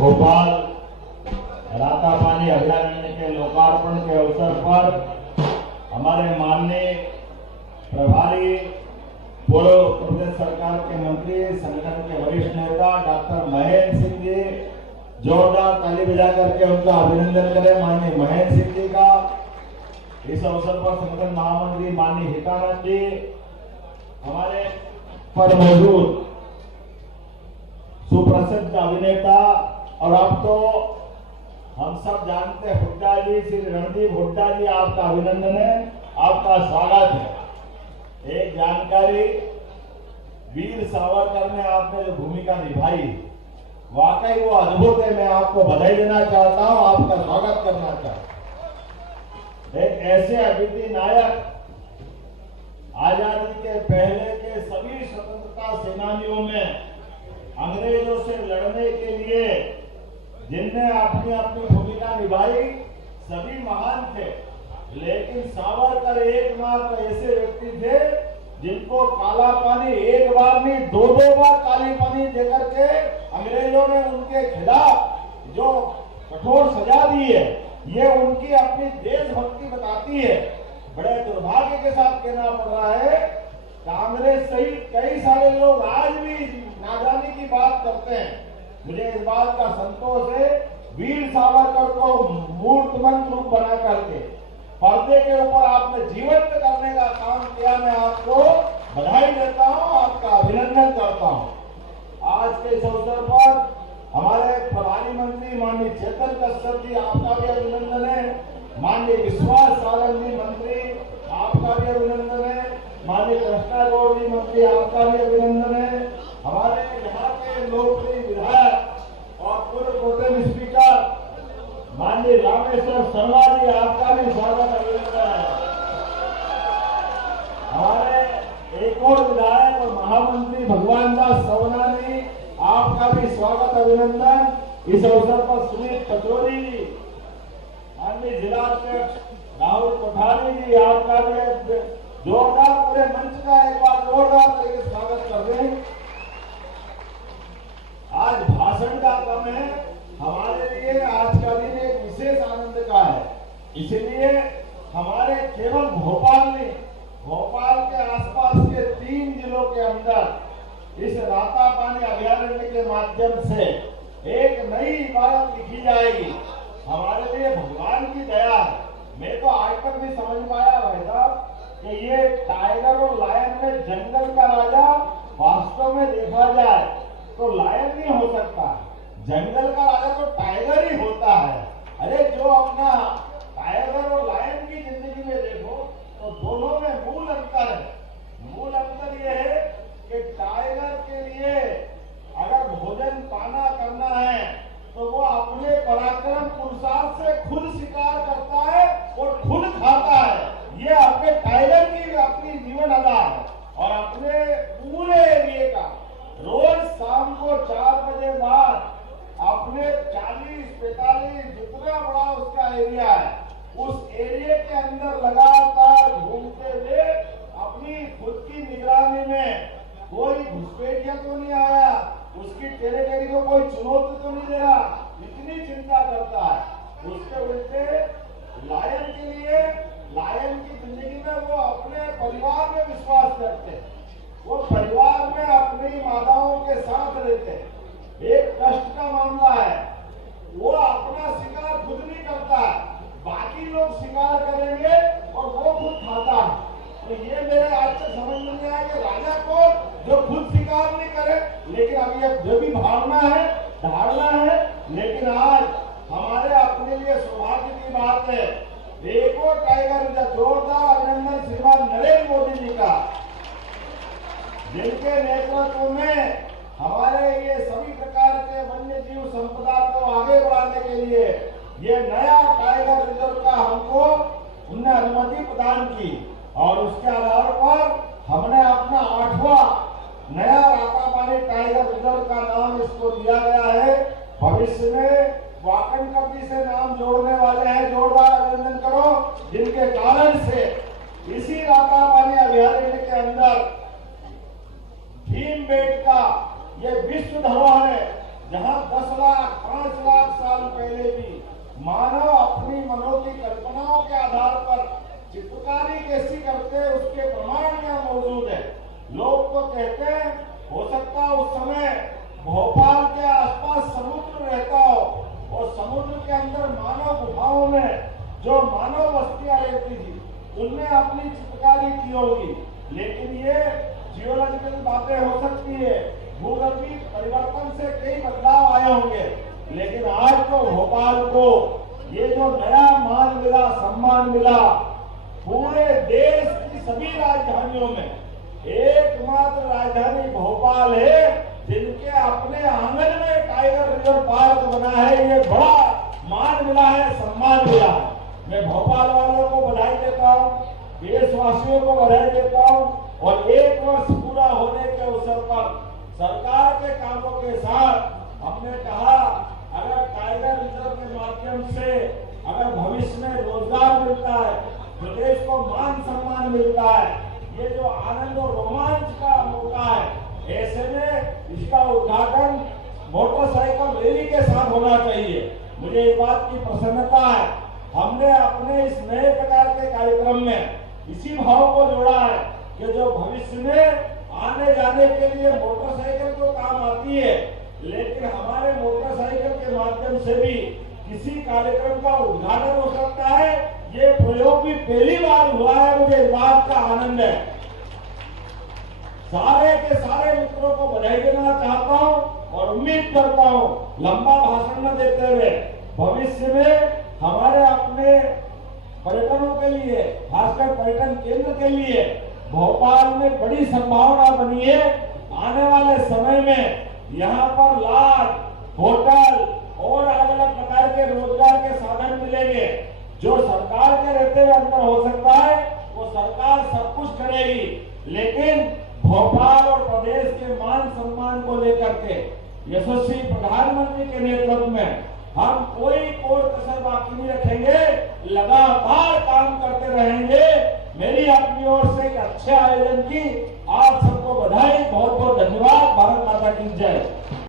भोपाल रातापानी अभयारण्य के लोकार्पण के अवसर पर हमारे माननीय प्रभारी पूर्व प्रदेश सरकार के मंत्री, संगठन के वरिष्ठ नेता डॉक्टर महेंद्र सिंह जी, जोरदार ताली बजा करके उनका अभिनंदन करें। माननीय महेंद्र सिंह जी का इस अवसर पर संगठन महामंत्री माननीय हितानंद जी, हमारे पर मौजूद सुप्रसिद्ध अभिनेता और अब तो हम सब जानते हैं हुड्डा जी, श्री रणदीप हुड्डा जी, आपका अभिनंदन है, आपका स्वागत है। एक जानकारी, वीर सावरकर में आपने जो भूमिका निभाई वाकई वो अद्भुत है। मैं आपको बधाई देना चाहता हूं, आपका स्वागत करना चाहता हूं। एक ऐसे अद्वितीय नायक, आजादी के पहले के सभी स्वतंत्रता सेनानियों में अंग्रेजों से लड़ने के लिए जिनने अपनी अपनी भूमिका निभाई, सभी महान थे, लेकिन सावरकर एकमात्र ऐसे व्यक्ति थे जिनको काला पानी एक बार नहीं दो बार काली पानी देकर के अंग्रेजों ने उनके खिलाफ जो कठोर सजा दी है, ये उनकी अपनी देशभक्ति बताती है। बड़े दुर्भाग्य के साथ कहना पड़ रहा है, कांग्रेस सहित कई सारे लोग आज भी नादानी की बात करते हैं। मुझे इस बात का संतोष है, वीर सावरकर को मूर्तिमंत रूप बना करके पर्दे के ऊपर आपने जीवंत करने का काम किया। मैं आपको बधाई देता हूं, आपका अभिनंदन करता हूं। आज के इस अवसर पर हमारे प्रभारी मंत्री माननीय चेतन कश्यप जी, आपका भी अभिनंदन है। माननीय विश्वास सारंग जी मंत्री, आपका भी अभिनंदन है। माननीय कृष्णा गौड़ जी मंत्री, आपका भी अभिनंदन है। हमारे यहाँ के लोकप्रिय विधायक और पूर्व प्रोटेम स्पीकर माननीय रामेश्वर शर्मा जी, आपका भी स्वागत अभिनंदन है। हमारे एक और विधायक और महामंत्री भगवान दास सवनानी, आपका भी स्वागत अभिनंदन। इस अवसर पर सुनील पचौरी जी, माननीय जिला अध्यक्ष राहुल कोठारी जी, आपका भी जोरदार पूरे मंच का एक बार जोरदार तरीके से स्वागत कर दें। आज भाषण का क्रम है, हमारे लिए आज का दिन एक विशेष आनंद का है। इसलिए हमारे केवल भोपाल नहीं, भोपाल के आसपास के 3 जिलों के अंदर इस रातापानी अभयारण्य के माध्यम से एक नई इबारत लिखी जाएगी। हमारे लिए भगवान की दया है। मैं तो आज तक नहीं समझ पाया भाई साहब कि ये टाइगर और लायन में जंगल का राजा वास्तव में देखा जाए तो लायन नहीं हो सकता, जंगल का राजा तो टाइगर ही होता है। अरे जो अपना टाइगर और लायन की जिंदगी में देखो तो दोनों में मूल अंतर है। मूल अंतर यह है कि टाइगर के लिए अगर भोजन पाना करना है तो वो अपने पराक्रम पुरुषार्थ से खुद शिकार करता है और खुद खाता है। ये अपने टाइगर की अपनी जीवन अदा है। और अपने पूरे एरिया का रोज शाम को 4 बजे बाद अपने 40-45 जितना बड़ा उसका एरिया है, उस एरिया के अंदर लगातार घूमते हुए अपनी खुद की निगरानी में कोई घुसपैठिया तो नहीं आया, उसकी टेरिटरी को कोई चुनौती तो नहीं दे रहा, इतनी चिंता करता है। उसके उल्टे लायन के लिए, लायन की जिंदगी में वो अपने परिवार में विश्वास करते हैं, वो परिवार में अपनी माताओं के साथ रहते हैं। एक कष्ट का मामला है, वो अपना शिकार खुद नहीं करता, बाकी लोग शिकार करेंगे और वो खुद खाता है। तो ये मेरे आज से समझ में नहीं आया कि राजा को जो खुद शिकार नहीं करे, लेकिन अब ये जो भी भावना है, धारणा है, लेकिन आज हमारे अपने लिए सौभाग्य की बात है, एक और टाइगर जोरदार अभिनंदन श्रीमान नरेंद्र मोदी जी का, जिनके नेतृत्व में हमारे ये सभी प्रकार के वन्य जीव संपदा को आगे बढ़ाने के लिए ये नया टाइगर रिजर्व का हमको उन्हें अनुमति प्रदान की और उसके आधार पर हमने अपना 8वां नया रातापानी टाइगर रिजर्व का नाम इसको दिया गया है। भविष्य में वाकनकर्दी से नाम जोड़ने वाले हैं, जोरदार अभिनंदन करो, जिनके कारण से इसी रातापानी अभयारण्य के अंदर भीमबेटका ये विश्व धरोहर है, जहां 10 लाख 5 लाख साल पहले भी मानव अपनी मनों की कल्पनाओं के आधार पर चित्रकारी कैसी करते हैं उसके प्रमाण यहाँ मौजूद है। लोग तो कहते हैं हो सकता है उस समय भोपाल के आसपास समुद्र रहता हो और समुद्र के अंदर मानव गुफाओं में जो मानव बस्तियां रहती थी उनने अपनी चित्रकारी की होगी। लेकिन ये जियोलॉजिकल बातें हो सकती है, भूगर्भीय परिवर्तन से कई बदलाव आए होंगे। लेकिन आज तो भोपाल को ये जो नया मान मिला, सम्मान मिला, पूरे देश की सभी राजधानियों में एकमात्र राजधानी भोपाल है जिनके अपने आंगन में टाइगर रिजर्व पार्क बना है। ये बड़ा मान मिला है, सम्मान मिला है। मैं भोपाल वालों को बधाई देता हूँ, देशवासियों को बधाई देता हूँ और 1 वर्ष पूरा होने के अवसर पर सरकार के कामों के साथ हमने कहा अगर टाइगर रिजर्व के माध्यम से अगर भविष्य में रोजगार मिलता है, प्रदेश को मान सम्मान मिलता है, ये जो आनंद और रोमांच का मौका है, ऐसे में इसका उद्घाटन मोटरसाइकिल रैली के साथ होना चाहिए। मुझे इस बात की प्रसन्नता है, हमने अपने इस नए प्रकार के कार्यक्रम में इसी भाव को जोड़ा है कि जो भविष्य में आने जाने के लिए मोटरसाइकिल तो काम आती है, लेकिन हमारे मोटरसाइकिल के माध्यम से भी किसी कार्यक्रम का उद्घाटन हो सकता है। ये प्रयोग भी पहली बार हुआ है, मुझे इस बात का आनंद है। सारे के सारे मित्रों को बधाई देना चाहता हूं और उम्मीद करता हूं लंबा भाषण न देते हुए भविष्य में हमारे अपने पर्यटनों के लिए, खासकर पर्यटन केंद्र के लिए भोपाल में बड़ी संभावना बनी है। आने वाले समय में यहाँ पर लॉज, होटल और अलग अलग प्रकार के रोजगार के साधन मिलेंगे। जो सरकार के रहते हुए अंदर हो सकता है वो सरकार सब कुछ करेगी, लेकिन भोपाल और प्रदेश के मान सम्मान को लेकर के यशस्वी प्रधानमंत्री के नेतृत्व में हम कोई कसर बाकी नहीं रखेंगे, लगातार काम करते रहेंगे। मेरी अपनी ओर से एक अच्छे आयोजन की आप सबको बधाई, बहुत बहुत धन्यवाद। भारत माता की जय।